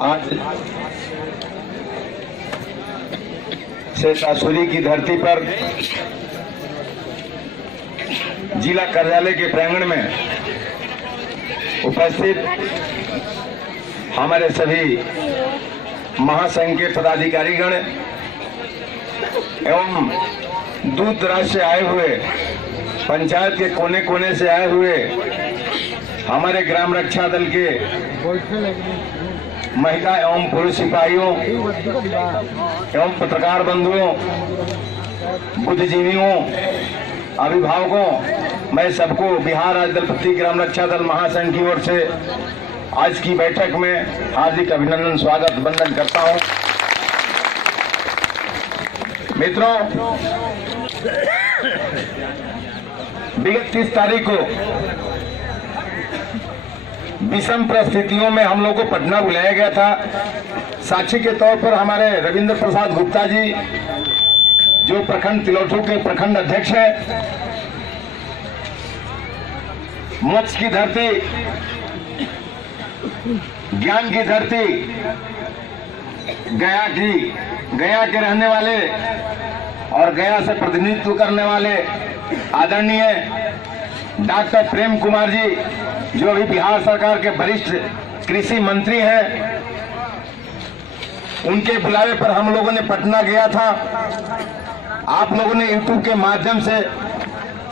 आज शेषासुरी की धरती पर जिला कार्यालय के प्रांगण में उपस्थित हमारे सभी महासंघ के पदाधिकारीगण एवं दूर दराज से आए हुए, पंचायत के कोने कोने से आए हुए हमारे ग्राम रक्षा दल के महिला एवं पुरुष सिपाहियों एवं पत्रकार बंधुओं, बुद्धिजीवियों, अभिभावकों, मैं सबको बिहार राज्य दलपति ग्राम रक्षा दल महासंघ की ओर से आज की बैठक में हार्दिक अभिनंदन, स्वागत, वंदन करता हूं। मित्रों, विगत 30 तारीख को विषम परिस्थितियों में हम लोग को पटना बुलाया गया था। साक्षी के तौर पर हमारे रविंद्र प्रसाद गुप्ता जी, जो प्रखंड तिलौठू के प्रखंड अध्यक्ष हैं, मोक्ष की धरती, ज्ञान की धरती, गया के रहने वाले और गया से प्रतिनिधित्व करने वाले आदरणीय डॉक्टर प्रेम कुमार जी, जो अभी बिहार सरकार के वरिष्ठ कृषि मंत्री हैं, उनके बुलावे पर हम लोगों ने पटना गया था। आप लोगों ने यूट्यूब के माध्यम से,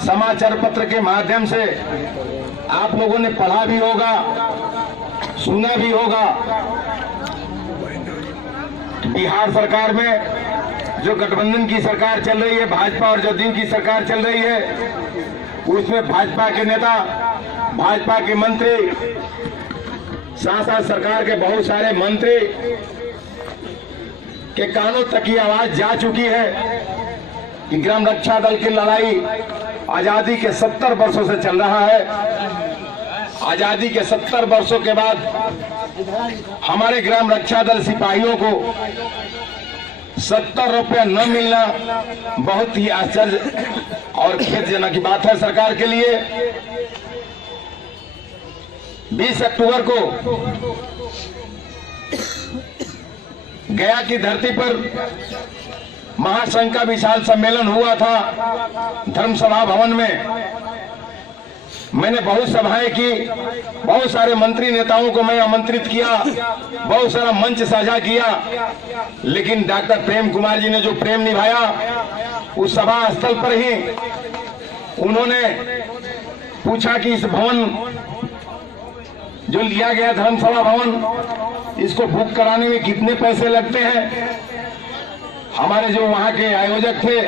समाचार पत्र के माध्यम से आप लोगों ने पढ़ा भी होगा, सुना भी होगा। बिहार सरकार में जो गठबंधन की सरकार चल रही है, भाजपा और जदयू की सरकार चल रही है, उसमें भाजपा के नेता, भाजपा के मंत्री, साथ सरकार के बहुत सारे मंत्री के कानों तक की आवाज जा चुकी है कि ग्राम रक्षा दल की लड़ाई आजादी के 70 वर्षों से चल रहा है। आजादी के 70 वर्षों के बाद हमारे ग्राम रक्षा दल सिपाहियों को 70 रुपया न मिलना बहुत ही आश्चर्य और खेदजनक की बात है सरकार के लिए। 20 अक्टूबर को गया की धरती पर महासंघ का विशाल सम्मेलन हुआ था धर्मसभा भवन में। मैंने बहुत सभाएं की, बहुत सारे मंत्री नेताओं को मैं आमंत्रित किया, बहुत सारा मंच साझा किया, लेकिन डॉक्टर प्रेम कुमार जी ने जो प्रेम निभाया, उस सभा स्थल पर ही उन्होंने पूछा कि इस भवन जो लिया गया धर्मसभा भवन, इसको बुक कराने में कितने पैसे लगते हैं। हमारे जो वहां के आयोजक थे,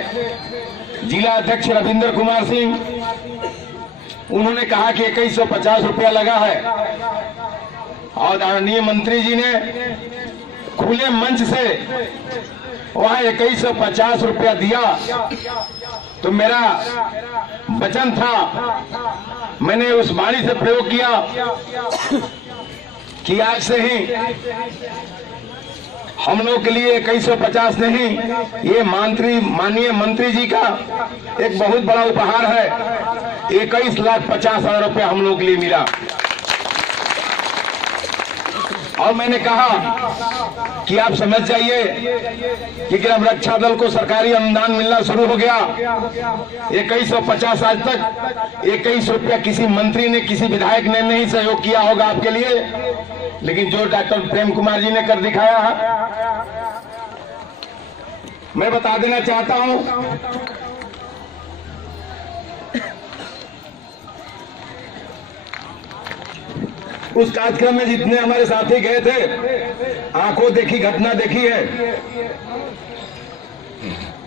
जिला अध्यक्ष रविंद्र कुमार सिंह, उन्होंने कहा कि 2150 रुपया लगा है और आदरणीय मंत्री जी ने खुले मंच से वहां 2150 रुपया दिया। तो मेरा वचन था, मैंने उस वाणी से प्रयोग किया कि आज से ही हम लोग के लिए 2150 नहीं, ये माननीय मंत्री जी का एक बहुत बड़ा उपहार है। 21,50,000 रुपया हम लोग के लिए मिला। और मैंने कहा कि आप समझ जाइए कि ग्राम रक्षा दल को सरकारी अनुदान मिलना शुरू हो गया। 2150 आज तक 21 रुपया किसी मंत्री ने, किसी विधायक ने नहीं सहयोग किया होगा आपके लिए, लेकिन जो डॉक्टर प्रेम कुमार जी ने कर दिखाया है, मैं बता देना चाहता हूं, उस कार्यक्रम में जितने हमारे साथी गए थे, आंखों देखी घटना देखी है,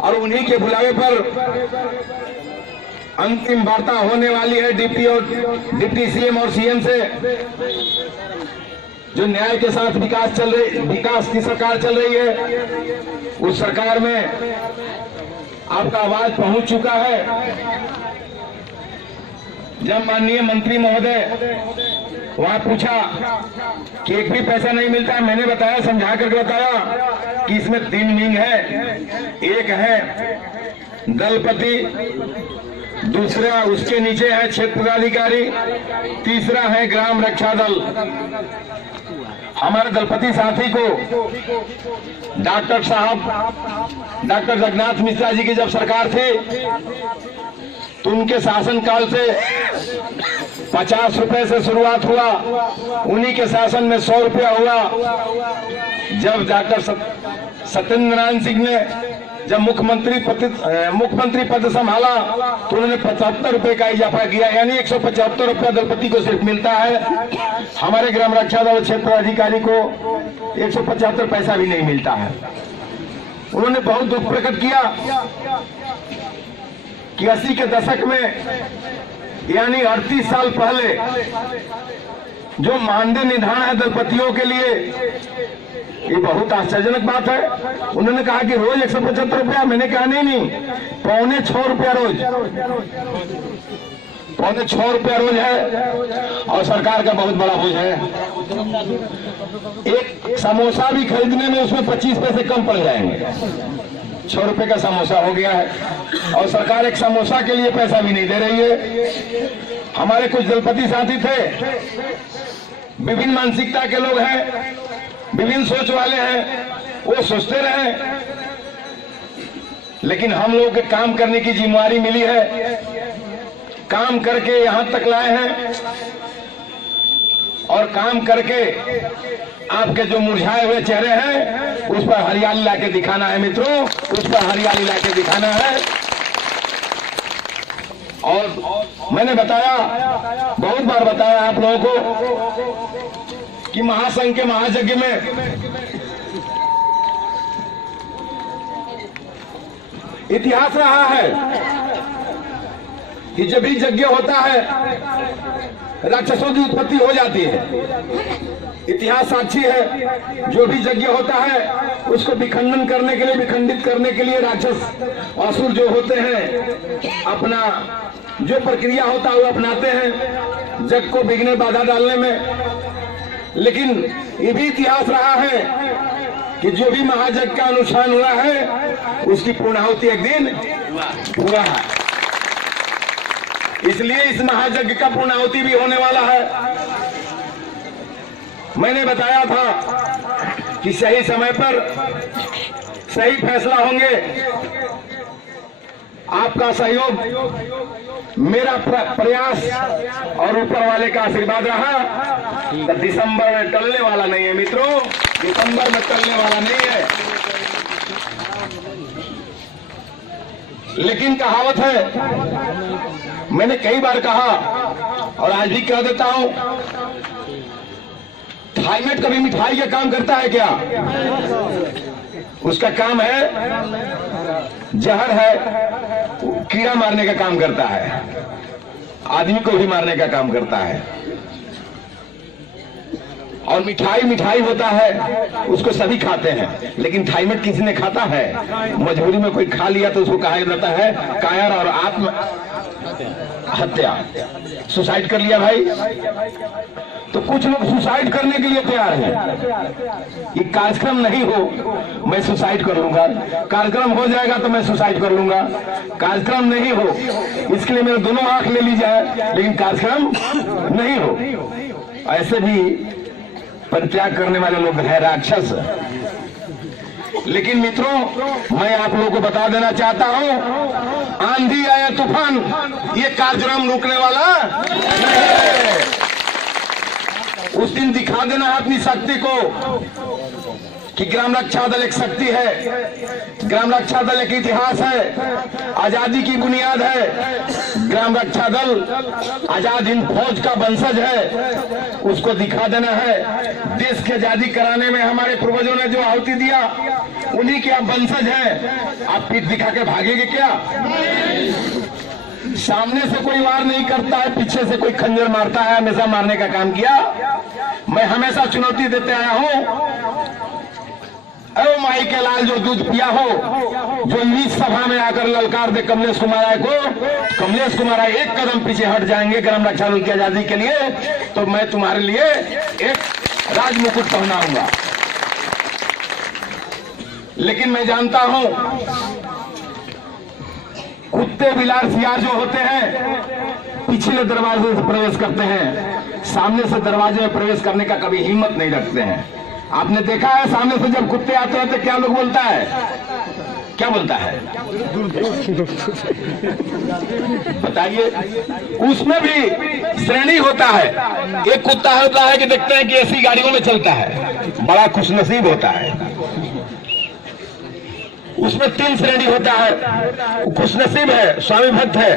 और उन्हीं के बुलावे पर अंतिम वार्ता होने वाली है डिप्टी सीएम और सीएम से। जो न्याय के साथ विकास की सरकार चल रही है, उस सरकार में आपका आवाज पहुंच चुका है। जब माननीय मंत्री महोदय वहां पूछा कि एक भी पैसा नहीं मिलता है, मैंने बताया, समझा करके बताया कि इसमें 3 विंग है। एक है दलपति, दूसरा उसके नीचे है क्षेत्र पदाधिकारी, तीसरा है ग्राम रक्षा दल। हमारे दलपति साथी को डॉक्टर जगन्नाथ मिश्रा जी की जब सरकार थी तो उनके शासनकाल से 50 रुपए से शुरुआत हुआ, उन्हीं के शासन में 100 रुपया हुआ। जब डॉक्टर सत्येंद्र नारायण सिंह ने जब मुख्यमंत्री पद संभाला तो उन्होंने 75 रुपए का इजाफा किया, यानी 175 रुपया दलपति को सिर्फ मिलता है। हमारे ग्राम रक्षा दल क्षेत्र अधिकारी को 175 पैसा भी नहीं मिलता है। उन्होंने बहुत दुख प्रकट किया कि 80 के दशक में यानी 38 साल पहले जो मानदेय निर्धारण है दलपतियों के लिए, ये बहुत आश्चर्यजनक बात है। उन्होंने कहा कि रोज 175 रुपया, मैंने कहा नहीं, 6.25 रुपया रोज, 6.25 रुपया रोज है और सरकार का बहुत बड़ा बोझ है। एक समोसा भी खरीदने में उसमें 25 पैसे कम पड़ जाएंगे। 6 रुपए का समोसा हो गया है और सरकार एक समोसा के लिए पैसा भी नहीं दे रही है। हमारे कुछ दलपति साथी थे, विभिन्न मानसिकता के लोग हैं, विभिन्न सोच वाले हैं, वो सोचते रहे, लेकिन हम लोग के काम करने की जिम्मेदारी मिली है, काम करके यहां तक लाए हैं और काम करके आपके जो मुरझाए हुए चेहरे हैं उस पर हरियाली लाके दिखाना है मित्रों, उस पर हरियाली लाके दिखाना है। और मैंने बताया, बहुत बार बताया आप लोगों को कि महासंघ के महायज्ञ में इतिहास रहा है कि जब भी यज्ञ होता है राक्षसों की उत्पत्ति हो जाती है। इतिहास साक्षी है, जो भी यज्ञ होता है उसको विखंडन करने के लिए, विखंडित करने के लिए राक्षस असुर जो होते हैं अपना जो प्रक्रिया होता है वो अपनाते हैं यज्ञ को विघ्न बाधा डालने में। लेकिन ये भी इतिहास रहा है कि जो भी महायज्ञ का अनुष्ठान हुआ है उसकी पूर्णाहुति एक दिन हुआ है, इसलिए इस महायज्ञ का पूर्णाहुति भी होने वाला है। मैंने बताया था कि सही समय पर सही फैसला होंगे। आपका सहयोग, मेरा प्रयास और ऊपर वाले का आशीर्वाद रहा तो दिसंबर में टलने वाला नहीं है मित्रों, दिसंबर में टलने वाला नहीं है। लेकिन कहावत है, मैंने कई बार कहा और आज भी कह देता हूं, थाईमेट कभी मिठाई का काम करता है क्या? उसका काम है जहर है, कीड़ा मारने का काम करता है, आदमी को भी मारने का काम करता है। और मिठाई होता है, उसको सभी खाते हैं, लेकिन थाईमेट किसी ने खाता है? मजबूरी में कोई खा लिया तो उसको कहा जाता है कायर और आत्म हत्या, सुसाइड कर लिया भाई। तो कुछ लोग सुसाइड करने के लिए तैयार हैं। ये कार्यक्रम नहीं हो मैं सुसाइड कर लूंगा, कार्यक्रम हो जाएगा तो मैं सुसाइड कर लूंगा। कार्यक्रम नहीं हो इसके लिए मेरे दोनों आंख ले ली जाए, लेकिन कार्यक्रम नहीं हो। ऐसे भी परित्याग करने वाले लोग हैं राक्षस। लेकिन मित्रों, मैं आप लोगों को बता देना चाहता हूं, आंधी आया तूफान, ये कार्यक्रम रुकने वाला नहीं। उस दिन दिखा देना अपनी शक्ति को कि ग्राम रक्षा दल एक शक्ति है, ग्राम रक्षा दल एक इतिहास है, आजादी की बुनियाद है। ग्राम रक्षा दल आजाद हिंद फौज का वंशज है, उसको दिखा देना है। देश की आजादी कराने में हमारे पूर्वजों ने जो आहुति दिया, उन्हीं के आप वंशज हैं। आप पीठ दिखा के भागेंगे क्या? सामने से कोई वार नहीं करता है, पीछे से कोई खंजर मारता है, हमेशा मारने का काम किया। मैं हमेशा चुनौती देते आया हूं, ओ माई के लाल जो दूध पिया हो, जो नीच सभा में आकर ललकार दे कमलेश कुमार राय को, कमलेश कुमार राय एक कदम पीछे हट जाएंगे ग्राम रक्षा दल की आजादी के लिए, तो मैं तुम्हारे लिए एक राज मुकुट पहनाऊंगा। लेकिन मैं जानता हूं कुत्ते बिलार सियार जो होते हैं पिछले दरवाजे से प्रवेश करते हैं, सामने से दरवाजे में प्रवेश करने का कभी हिम्मत नहीं रखते हैं। आपने देखा है सामने से जब कुत्ते आते हैं तो क्या लोग बोलता है, क्या बोलता है बताइए। उसमें भी श्रेणी होता है। एक कुत्ता होता है कि देखते हैं कि ऐसी गाड़ियों में चलता है, बड़ा खुशनसीब होता है। उसमें 3 श्रेणी होता है, खुशनसीब है, स्वामी भक्त है।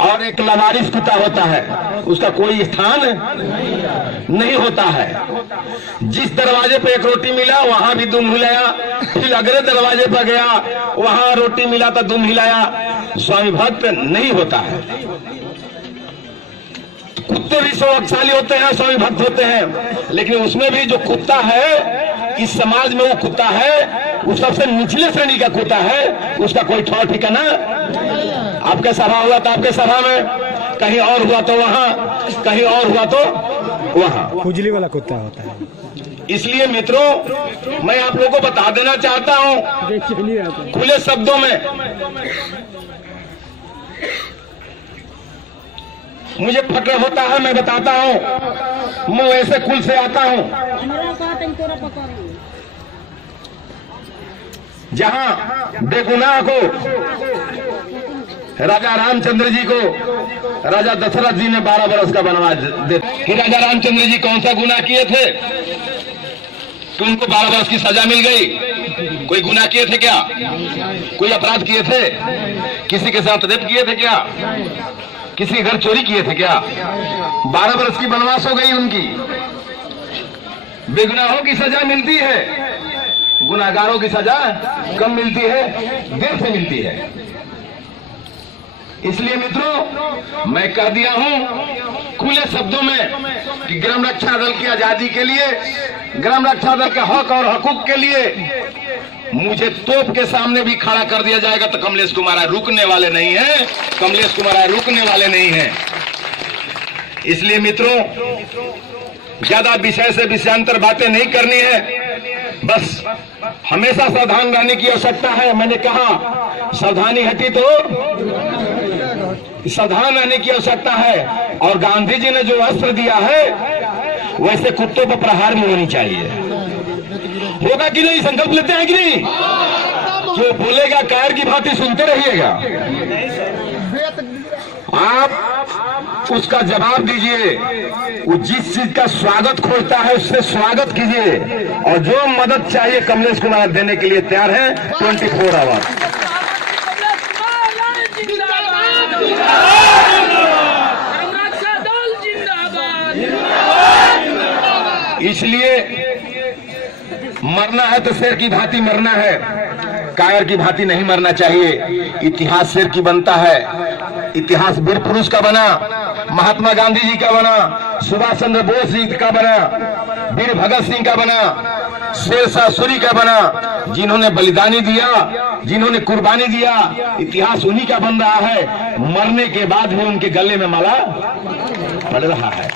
और एक लवारिस कुत्ता होता है, उसका कोई स्थान नहीं होता है। जिस दरवाजे पे एक रोटी मिला वहां भी दुम हिलाया, फिर अगले दरवाजे पर गया वहां रोटी मिला तो दुम हिलाया। स्वामी भक्त नहीं होता है। कुत्ते भी सौभाग्यशाली होते हैं, स्वामी भक्त होते हैं, लेकिन उसमें भी जो कुत्ता है, इस समाज में वो कुत्ता है, वो सबसे निचले श्रेणी का कुत्ता है, उसका कोई ठौर ठिकाना। आपका सभा हुआ तो आपके सभा में, कहीं और हुआ तो वहां, कहीं और हुआ तो वहां, खुजली वाला कुत्ता होता है। इसलिए मित्रों, मैं आप लोगों को बता देना चाहता हूं खुले शब्दों में, मुझे फक्र होता है, मैं बताता हूं, मैं ऐसे कुल से आता हूं जहां बेगुनाह को राजा रामचंद्र जी को राजा दशरथ जी ने 12 बरस का वनवास दे। कि राजा रामचंद्र जी कौन सा गुनाह किए थे कि उनको 12 बरस की सजा मिल गई? कोई गुनाह किए थे क्या? कोई अपराध किए थे? किसी के साथ रेप किए थे क्या? किसी के घर चोरी किए थे क्या? 12 बरस की वनवास हो गई उनकी। बेगुनाहों की सजा मिलती है, गुनाहगारों की सजा कम मिलती है, देर से मिलती है। इसलिए मित्रों, मैं कह दिया हूं खुले शब्दों में कि ग्राम रक्षा दल की आजादी के लिए, ग्राम रक्षा दल के हक और हकूक के लिए मुझे तोप के सामने भी खड़ा कर दिया जाएगा तो कमलेश कुमार रुकने वाले नहीं है, कमलेश कुमार रुकने वाले नहीं है। इसलिए मित्रों, ज्यादा विषय से विषयांतर बातें नहीं करनी है, बस हमेशा सावधान रहने की आवश्यकता है। मैंने कहा सावधानी हटी तो सावधान रहने की आवश्यकता है। और गांधी जी ने जो अस्त्र दिया है वैसे कुत्तों पर प्रहार भी होनी चाहिए। होगा कि नहीं? संकल्प लेते हैं कि नहीं? जो बोलेगा कायर की भांति सुनते रहिएगा। आप उसका जवाब दीजिए। वो जिस चीज का स्वागत खोजता है उससे स्वागत कीजिए, और जो मदद चाहिए कमलेश कुमार देने के लिए तैयार है 24 आवर। इसलिए मरना है तो शेर की भांति मरना है, कायर की भांति नहीं मरना चाहिए। इतिहास शेर की बनता है, इतिहास वीर पुरुष का बना, महात्मा गांधी जी का बना, सुभाष चंद्र बोस जी का बना, वीर भगत सिंह का बना, शेरशाह सूरी का बना, जिन्होंने बलिदानी दिया, जिन्होंने कुर्बानी दिया। इतिहास उन्हीं का बन रहा है। मरने के बाद भी उनके गले में माला पड़ रहा है।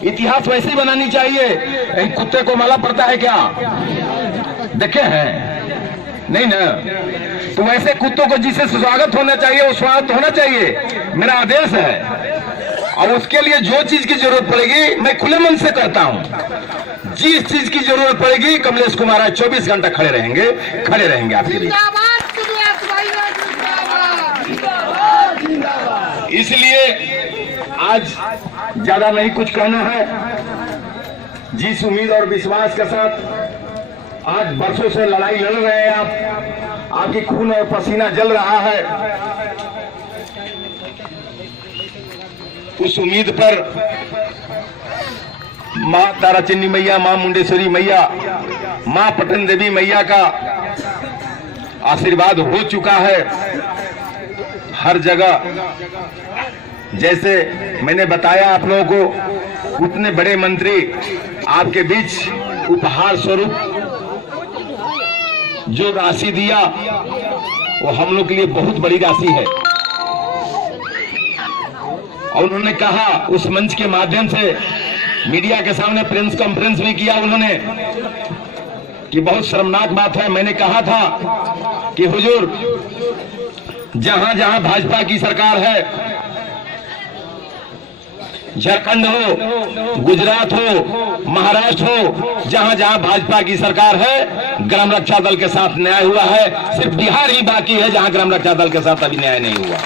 इतिहास वैसे ही बनानी चाहिए। एक कुत्ते को माला पड़ता है क्या? देखे हैं? नहीं ना। तो वैसे कुत्तों को जिसे स्वागत होना चाहिए वो स्वागत होना चाहिए, मेरा आदेश है। और उसके लिए जो चीज की जरूरत पड़ेगी मैं खुले मन से करता हूं। जिस चीज की जरूरत पड़ेगी कमलेश कुमार 24 घंटा खड़े रहेंगे आपके लिए। इसलिए आज ज्यादा नहीं कुछ कहना है। जिस उम्मीद और विश्वास के साथ आज बरसों से लड़ाई लड़ रहे हैं आप, आपकी खून और पसीना जल रहा है, उस उम्मीद पर मां ताराचंडी मैया, मां मुंडेश्वरी मैया, मां पटन देवी मैया का आशीर्वाद हो चुका है हर जगह। जैसे मैंने बताया आप लोगों को, उतने बड़े मंत्री आपके बीच उपहार स्वरूप जो राशि दिया वो हम लोग के लिए बहुत बड़ी राशि है। और उन्होंने कहा उस मंच के माध्यम से, मीडिया के सामने प्रेस कॉन्फ्रेंस भी किया उन्होंने, कि बहुत शर्मनाक बात है। मैंने कहा था कि हुजूर जहां जहां भाजपा की सरकार है, झारखंड हो, गुजरात हो, महाराष्ट्र हो, जहां जहां भाजपा की सरकार है, ग्राम रक्षा दल के साथ न्याय हुआ है। सिर्फ बिहार ही बाकी है जहां ग्राम रक्षा दल के साथ अभी न्याय नहीं हुआ।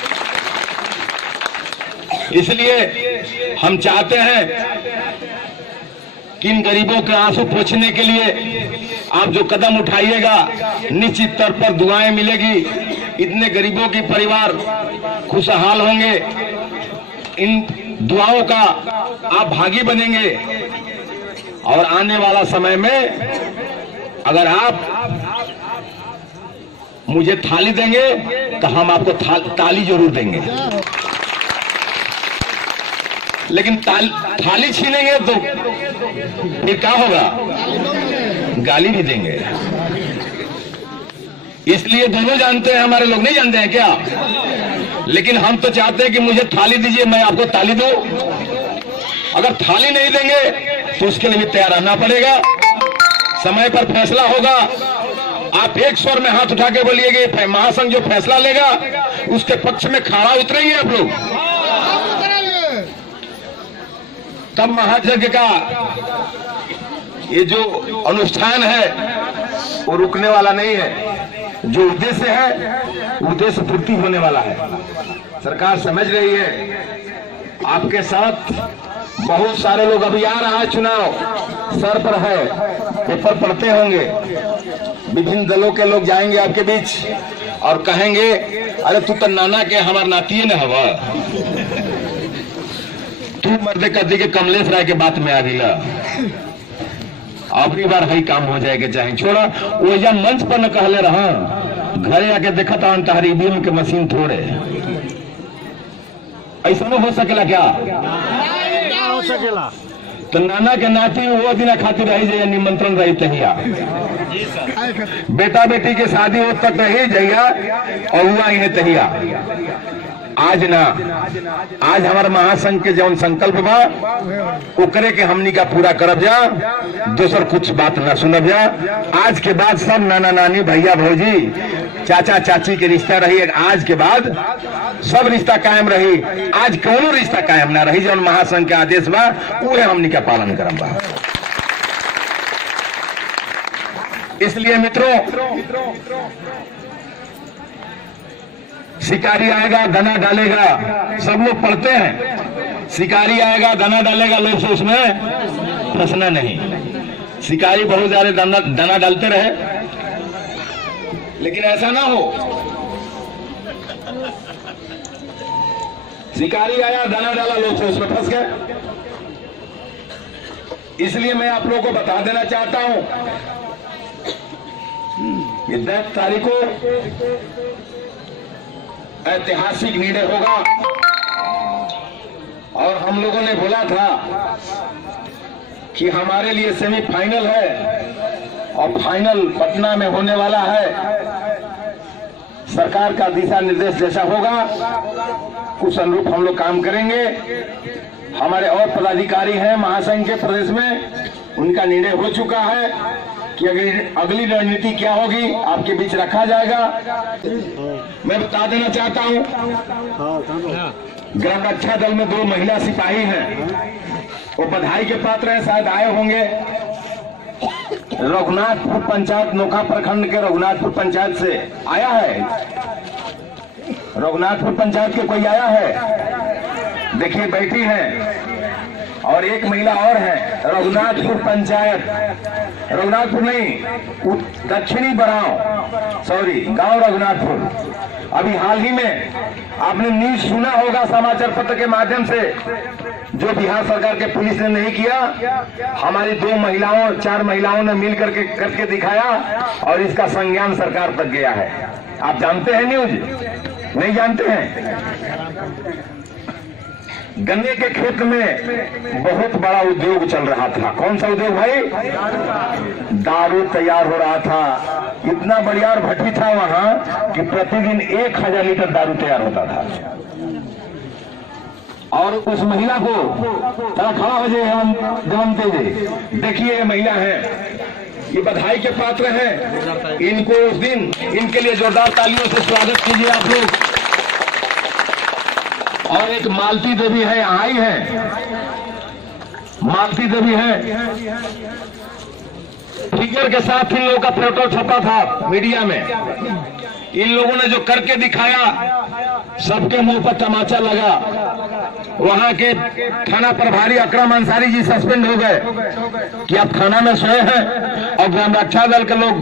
इसलिए हम चाहते हैं कि इन गरीबों के आंसू पोंछने के लिए आप जो कदम उठाइएगा, निश्चित तौर पर दुआएं मिलेगी। इतने गरीबों की परिवार खुशहाल होंगे, इन दुआओं का आप भागी बनेंगे। और आने वाला समय में अगर आप मुझे थाली देंगे तो हम आपको ताली जरूर देंगे, लेकिन थाली छीनेंगे तो फिर क्या होगा? गाली भी देंगे। इसलिए दोनों जानते हैं, हमारे लोग नहीं जानते हैं क्या? लेकिन हम तो चाहते हैं कि मुझे थाली दीजिए, मैं आपको ताली दूं। अगर थाली नहीं देंगे तो उसके लिए भी तैयार रहना पड़ेगा। समय पर फैसला होगा। आप एक स्वर में हाथ उठा के बोलिएगा, महासंघ जो फैसला लेगा उसके पक्ष में खड़ा उतरेंगे आप लोग। तब महायज्ञ का ये जो अनुष्ठान है वो रुकने वाला नहीं है। जो उद्देश्य है उद्देश्य पूर्ति होने वाला है। सरकार समझ रही है। आपके साथ बहुत सारे लोग, अभी आ रहा है चुनाव, सर पर है, पेपर पढ़ते होंगे, विभिन्न दलों के लोग जाएंगे आपके बीच और कहेंगे, अरे तू तो नाना के हमार नाती न हवा, तू मर्दे कदी के कमलेश राय के बात में आ गिला। आखिरी बार हई काम हो जाएगा, चाहे छोड़ा वो या मंच पर न कहले रहा, घरे आके देखा था तहारी ईवीएम के मशीन थोड़े। ऐसा न हो सकेला क्या? हो सकेला तो नाना के नाती वो दिन खातिर रही जाइए, निमंत्रण रही तहिया, बेटा बेटी के शादी हो तक रही जाइया और हुआ ही है तहिया। आज ना, आज हमारे महासंघ के जौन संकल्प बा ओकरे के हमनी का पूरा करब जा, दोसर कुछ बात ना सुनब जा। आज के बाद सब नाना नानी, भैया भौजी, चाचा चाची के रिश्ता रही, आज के बाद सब रिश्ता कायम रही। आज कोनो रिश्ता कायम ना रही, जौन महासंघ के आदेश बा उहे हमनी का पालन करब बा। इसलिए मित्रों, शिकारी आएगा दाना डालेगा, सब लोग पढ़ते हैं, शिकारी आएगा दाना डालेगा, लोग से उसमें फंसना नहीं। शिकारी बहुत ज्यादा दाना डालते रहे, लेकिन ऐसा ना हो शिकारी आया दाना डाला, लोग से उसमें फंस गए। इसलिए मैं आप लोगों को बता देना चाहता हूं कि 10 तारीख को ऐतिहासिक निर्णय होगा। और हम लोगों ने बोला था कि हमारे लिए सेमीफाइनल है और फाइनल पटना में होने वाला है। सरकार का दिशा निर्देश जैसा होगा उस अनुरूप हम लोग काम करेंगे। हमारे और पदाधिकारी हैं महासंघ के प्रदेश में, उनका निर्णय हो चुका है कि अगली रणनीति क्या होगी आपके बीच रखा जाएगा। मैं बता देना चाहता हूं, ग्राम रक्षा दल में 2 महिला सिपाही हैं, वो बधाई के पात्र हैं, शायद आए होंगे। रघुनाथपुर पंचायत, नोखा प्रखंड के रघुनाथपुर पंचायत से आया है। रघुनाथपुर पंचायत के कोई आया है? देखिए बैठी हैं। और एक महिला और है, रघुनाथपुर पंचायत, रघुनाथपुर नहीं, दक्षिणी बराव, सॉरी, गांव रघुनाथपुर। अभी हाल ही में आपने न्यूज सुना होगा समाचार पत्र के माध्यम से, जो बिहार सरकार के पुलिस ने नहीं किया, हमारी 2 महिलाओं 4 महिलाओं ने मिल करके दिखाया और इसका संज्ञान सरकार तक गया है। आप जानते हैं न्यूज? नहीं जानते हैं? गन्ने के खेत में बहुत बड़ा उद्योग चल रहा था। कौन सा उद्योग भाई? दारू तैयार हो रहा था। इतना बढ़िया भट्टी था वहां कि प्रतिदिन 1000 लीटर दारू तैयार होता था। और उस महिला को थोड़ा खड़ा हो जाए, हम तेजे देखिए, ये महिला है, ये बधाई के पात्र हैं। इनको उस दिन इनके लिए जोरदार तालियों से स्वागत कीजिए आप लोग। और एक मालती देवी है, आई है, मालती देवी है, फिगर के साथ इन लोगों का फोटो छपा था मीडिया में। इन लोगों ने जो करके दिखाया, सबके मुंह पर तमाचा लगा। वहां के थाना प्रभारी अकरम अंसारी जी सस्पेंड हो गए कि आप थाना में सोए हैं और ग्राम रक्षा दल के लोग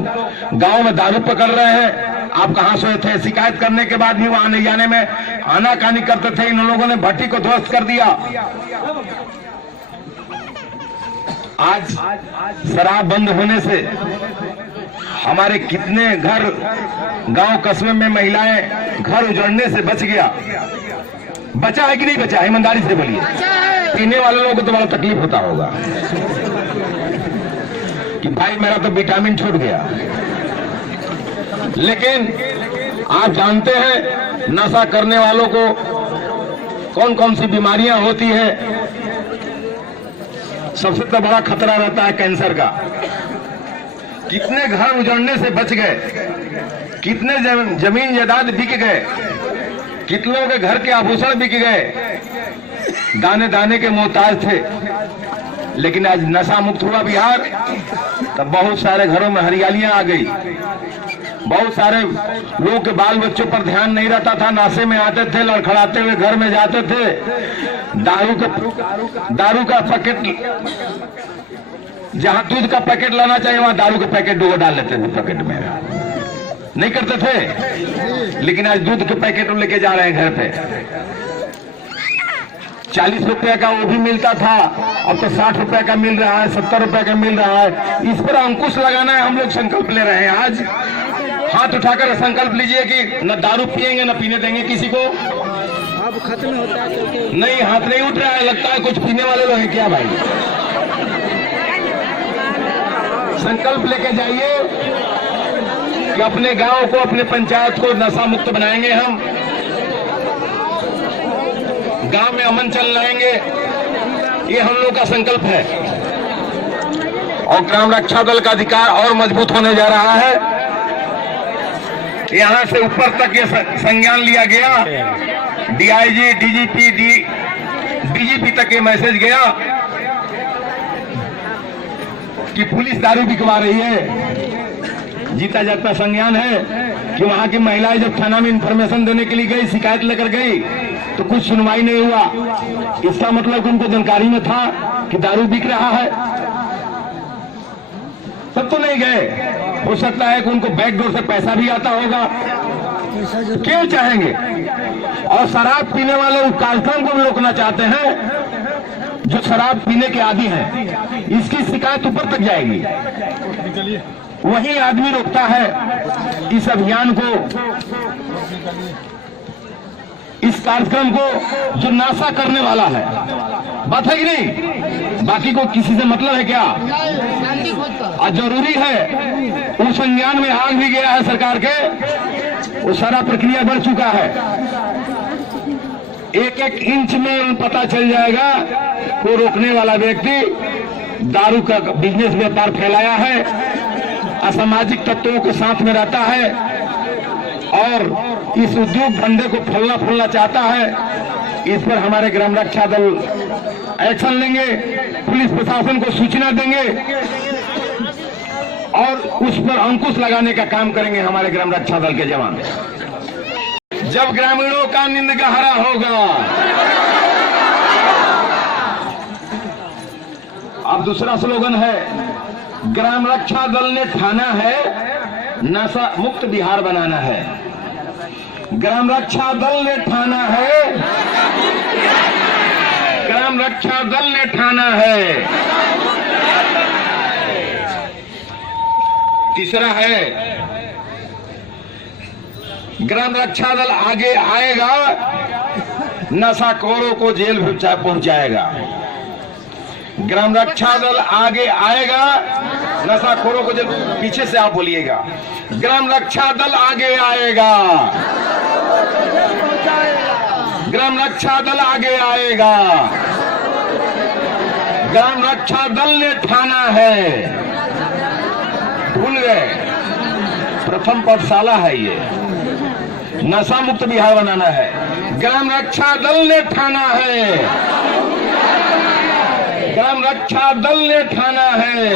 गांव में दारू पकड़ रहे हैं, आप कहां सोए थे। शिकायत करने के बाद भी वहां नहीं जाने में आनाकानी करते थे। इन लोगों ने भट्टी को ध्वस्त कर दिया। आज शराब बंद होने से हमारे कितने घर, गांव कस्बे में महिलाएं घर उजड़ने से बच गया। बचा है कि नहीं बचा? ईमानदारी से बोलिए। पीने वाले लोगों को तो बड़ा तकलीफ होता होगा कि भाई मेरा तो विटामिन छूट गया। लेकिन आप जानते हैं नशा करने वालों को कौन कौन सी बीमारियां होती है। सबसे तो बड़ा खतरा रहता है कैंसर का। कितने घर उजड़ने से बच गए, कितने जमीन जायदाद बिक गए, कितनों के घर के आभूषण बिक गए, दाने दाने के मोहताज थे। लेकिन आज नशा मुक्त हुआ बिहार, तब बहुत सारे घरों में हरियालियां आ गई। बहुत सारे लोगों के बाल बच्चों पर ध्यान नहीं रहता था, नशे में आते थे, लड़खड़ाते हुए घर में जाते थे। दारू का पैकेट, जहां दूध का पैकेट लाना चाहिए वहां दारू का पैकेट डुबो डाल लेते थे पैकेट में, नहीं करते थे। लेकिन आज दूध के पैकेट लेके जा रहे हैं घर पे। 40 रुपए का वो भी मिलता था, अब तो 60 रुपए का मिल रहा है, 70 रुपए का मिल रहा है। इस पर अंकुश लगाना है। हम लोग संकल्प ले रहे हैं। आज हाथ उठाकर संकल्प लीजिए कि न दारू पिएंगे न पीने देंगे किसी को। अब खत्म होता है नहीं, हाथ नहीं उठ रहा है, लगता है कुछ पीने वाले लोग हैं क्या भाई? संकल्प लेके जाइए कि अपने गांव को, अपने पंचायत को नशा मुक्त बनाएंगे। हम गांव में अमन चल लाएंगे, ये हम लोग का संकल्प है। और ग्राम रक्षा दल का अधिकार और मजबूत होने जा रहा है। यहां से ऊपर तक ये संज्ञान लिया गया। डीआईजी, डीजीपी, डीजीपी तक ये मैसेज गया कि पुलिस दारू बिकवा रही है। जीता जागता संज्ञान है कि वहां की महिलाएं जब थाना में इंफॉर्मेशन देने के लिए गई, शिकायत लेकर गई, तो कुछ सुनवाई नहीं हुआ। इसका मतलब उनको जानकारी में था कि दारू बिक रहा है, तब तो नहीं गए। हो सकता है कि उनको बैकडोर से पैसा भी आता होगा, क्यों चाहेंगे। और शराब पीने वाले उस कार्यक्रम को भी रोकना चाहते हैं जो शराब पीने के आदी हैं। इसकी शिकायत ऊपर तक जाएगी, वही आदमी रोकता है इस अभियान को, इस कार्यक्रम को जो नाशा करने वाला है। बात है कि नहीं? बाकी को किसी से मतलब है क्या? और जरूरी है, उस संज्ञान में आग भी गया है सरकार के, वो सारा प्रक्रिया बढ़ चुका है। एक एक इंच में पता चल जाएगा को रोकने वाला व्यक्ति दारू का बिजनेस व्यापार फैलाया है, असामाजिक तत्वों के साथ में रहता है और इस उद्योग धंधे को फलना चाहता है। इस पर हमारे ग्राम रक्षा दल एक्शन लेंगे, पुलिस प्रशासन को सूचना देंगे और उस पर अंकुश लगाने का काम करेंगे हमारे ग्राम रक्षा दल के जवान। जब ग्रामीणों का नींद गहरा होगा। अब दूसरा स्लोगन है, ग्राम रक्षा दल ने ठाना है नशा मुक्त बिहार बनाना है। ग्राम रक्षा दल ने ठाना है, ग्राम रक्षा दल ने ठाना है। तीसरा है, ग्राम रक्षा दल आगे आएगा, नशाखोरों को जेल पहुंचाएगा। ग्राम रक्षा दल आगे आएगा, नशाखोरों को जेल। पीछे से आप बोलिएगा, ग्राम रक्षा दल आगे आएगा, ग्राम रक्षा दल आगे आएगा। ग्राम रक्षा दल ने ठाना है, भूल गए। प्रथम पाठशाला है ये, नशा मुक्त बिहार बनाना है। ग्राम रक्षा दल ने ठाना है, ग्राम रक्षा दल ने ठाना है।